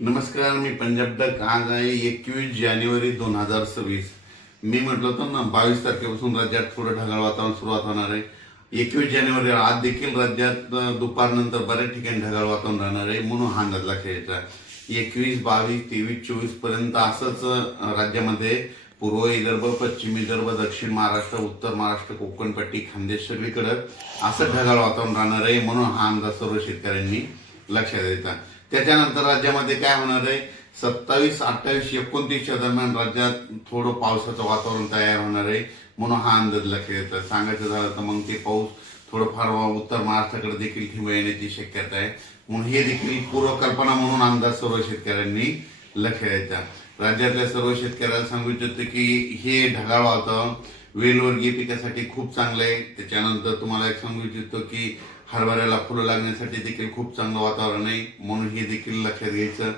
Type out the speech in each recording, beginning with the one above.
नमस्कार, मी पंजाब डक. आज आहे 21 जानेवारी 2026. मी म्हटलं होतं ना 22 तारखेपासून राज्यात थोडं ढगाळ वातावरण सुरुवात होणार आहे. 21 जानेवारी आज देखील राज्यात दुपारनंतर बऱ्याच ठिकाणी ढगाळ वातावरण राहणार आहे, म्हणून हा अंदाज लक्षात घ्यायचा. 21, 22, 23, 24 पर्यंत असंच राज्यामध्ये पूर्व विदर्भ, पश्चिम विदर्भ, दक्षिण महाराष्ट्र, उत्तर महाराष्ट्र, कोकणपट्टी, खानदेश सगळीकडे असं ढगाळ वातावरण राहणार आहे, म्हणून हा अंदाज सर्व शेतकऱ्यांनी लक्षात द्यायचा. त्याच्यानंतर राज्यामध्ये काय होणार आहे, 27, 28, 29च्या दरम्यान राज्यात थोडं पावसाचं वातावरण तयार होणार आहे, म्हणून हा अंदाज लक्षात येतो. सांगायचं झालं तर मग ते पाऊस थोडंफार उत्तर महाराष्ट्राकडे देखील ठिंब येण्याची शक्यता आहे, म्हणून हे देखील पूर्वकल्पना म्हणून अंदाज सर्व शेतकऱ्यांनी लक्षात द्यायचा. राज्यातल्या सर्व शेतकऱ्याला सांगू इच्छितो की हे ढगाळ वातावरण वेलवर्गीय पिकासाठी खूप चांगलं आहे. त्याच्यानंतर तुम्हाला एक सांगू इच्छितो की हरभऱ्याला फुलं लागण्यासाठी देखील खूप चांगलं वातावरण आहे, म्हणून हे देखील लक्षात घ्यायचं.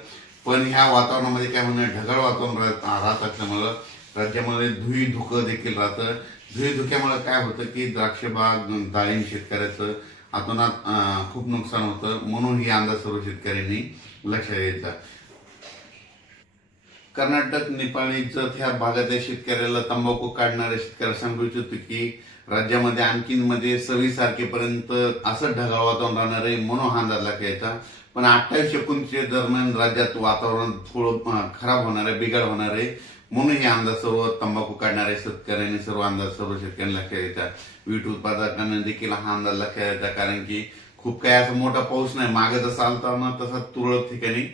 पण ह्या वातावरणामध्ये काय म्हणणं, ढगाळ वातावरण राहत असल्यामुळं राज्यामध्ये धुई धुकं देखील राहतं. धुई धुक्यामुळे काय होतं की द्राक्ष बाग, डाळिंब शेतकऱ्याचं अतोनात खूप नुकसान होतं, म्हणून ही अंदाज सर्व शेतकऱ्यांनी लक्षात घ्यायचा. कर्नाटक, नेपाळी जत ह्या भागातल्या शेतकऱ्याला, तंबाखू काढणाऱ्या शेतकऱ्याला सांगू इच्छितो की राज्यामध्ये आणखीन 26 तारखेपर्यंत असं ढगाळ वातावरण राहणार आहे, म्हणून हा अंदाज लक्षात. पण 28, 29 दरम्यान राज्यात वातावरण थोडं खराब होणार आहे, बिघाड होणार आहे, म्हणून हे अंदाज सर्व तंबाखू काढणाऱ्या शेतकऱ्यांनी सर्व शेतकऱ्यांनी लक्षात घ्यायचा. वीट उत्पादकांना देखील हा अंदाज लक्षात घ्यायचा, कारण की खूप काही असा मोठा पाऊस नाही, मागे जसा आलता ना तसा तुरळक ठिकाणी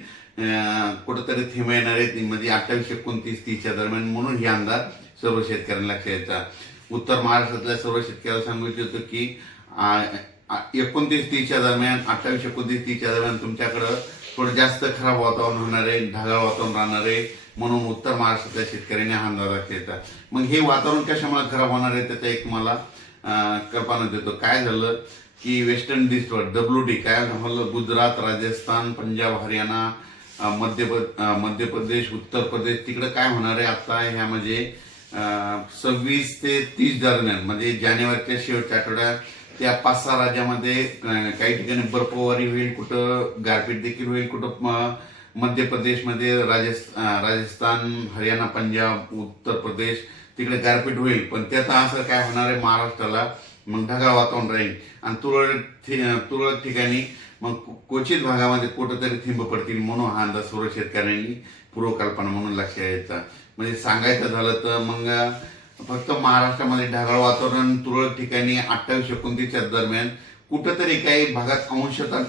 कुठेतरी थेंब येणार आहेत, म्हणजे 28, 29, 30च्या दरम्यान, म्हणून हे अंदाज सर्व शेतकऱ्यांना लक्षात घ्यायचा. उत्तर महाराष्ट्रातल्या सर्व शेतकऱ्याला सांगू इच्छितो की 29, 30च्या दरम्यान, 28, 29, 30च्या दरम्यान तुमच्याकडं थोडं जास्त खराब वातावरण होणार आहे, ढगाळ वातावरण राहणार आहे, म्हणून उत्तर महाराष्ट्रातल्या शेतकऱ्यांनी हा अंदाज लक्षात घ्यायचा. मग हे वातावरण कशामुळे खराब होणार आहे त्याचा एक तुम्हाला कल्पना देतो. काय झालं की वेस्टर्न डिस्टर्ब WD काय झालं, गुजरात, राजस्थान, पंजाब, हरियाणा, मध्य प्रदेश, उत्तर प्रदेश, तिकडे काय होणार आहे आता ह्यामध्ये 26 ते 30 दरम्यान, म्हणजे जानेवारीच्या शेवटच्या आठवड्यात त्या 5-6 राज्यामध्ये काही ठिकाणी बर्फवारी होईल, कुठं गारपीट देखील होईल, कुठं मध्य प्रदेशमध्ये, राजस्थान, हरियाणा, पंजाब, उत्तर प्रदेश तिकडे गारपीट होईल. पण त्याचा असं काय होणार आहे, महाराष्ट्राला मग ढगाळ वातावरण राहील आणि तुरळक ठिकाणी मग क्वचित भागामध्ये कुठंतरी थिंब पडतील, म्हणून हा अंदाज सर्व शेतकऱ्यांनी पूर्वकल्पना म्हणून लक्षात घ्यायचा. म्हणजे सांगायचं झालं तर मग फक्त महाराष्ट्रामध्ये ढगाळ वातावरण तुरळक ठिकाणी 28, 29च्या दरम्यान कुठंतरी काही भागात अंशतः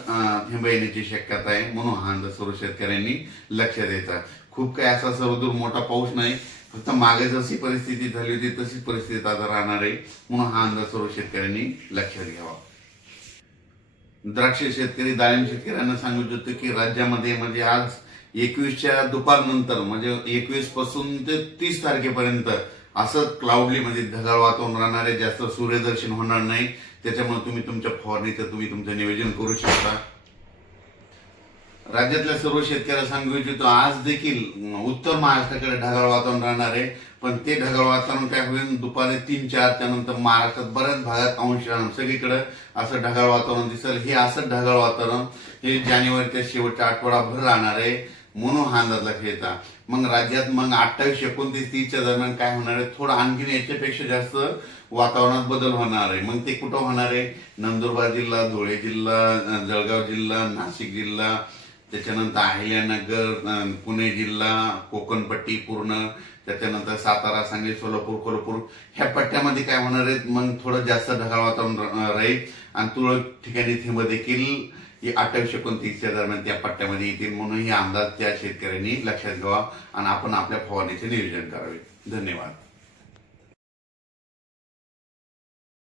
थिंब येण्याची शक्यता आहे, म्हणून हा अंदाज सर्व शेतकऱ्यांनी लक्षात द्यायचा. खूप काही असा सर्वदूर मोठा पाऊस नाही, फक्त मागे जशी परिस्थिती झाली होती तशीच परिस्थिती आता राहणार आहे, म्हणून हा अंदाज सर्व शेतकऱ्यांनी लक्षात घ्यावा. द्राक्ष शेतकरी, डाळिंब शेतकऱ्यांना सांगू इच्छितो की राज्यामध्ये म्हणजे आज 21च्या दुपारनंतर, म्हणजे 21 पासून ते 30 तारखेपर्यंत असं क्लाउडली म्हणजे ढगाळ वातावरण राहणार आहे, जास्त सूर्यदर्शन होणार नाही. त्याच्यामुळे तुम्ही तुमच्या फवारणीचं तुमचं नियोजन करू शकता. राज्यातल्या सर्व शेतकऱ्याला सांगू इच्छितो आज देखील उत्तर महाराष्ट्राकडे ढगाळ वातावरण राहणार आहे, पण ते ढगाळ वातावरण काय होईल, दुपारी 3-4च्या नंतर महाराष्ट्रात बऱ्याच भागात सगळीकडे असं ढगाळ वातावरण दिसेल. हे असं ढगाळ वातावरण हे जानेवारीच्या शेवटच्या आठवडाभर राहणार आहे, म्हणून हा अंदाज लक्षात येता. मग राज्यात मग 28, 29, 30च्या दरम्यान काय होणार आहे, थोडं आणखीन याच्यापेक्षा जास्त वातावरणात बदल होणार आहे. मग ते कुठं होणार आहे, नंदुरबार जिल्हा, धुळे जिल्हा, जळगाव जिल्हा, नाशिक जिल्हा, त्याच्यानंतर अहिल्यानगर, पुणे जिल्हा, कोकणपट्टी पूर्ण, त्याच्यानंतर सातारा, सांगली, सोलापूर, कोल्हापूर ह्या पट्ट्यामध्ये काय होणार आहेत, मग थोडं जास्त ढगाळ वातावरण राहील आणि तुरळक ठिकाणी थिंब देखील 28, 29च्या दरम्यान त्या पट्ट्यामध्ये येतील, म्हणून ही अंदाज त्या शेतकऱ्यांनी लक्षात घ्यावा आणि आपण आपल्या फवारणीचे नियोजन करावे. धन्यवाद.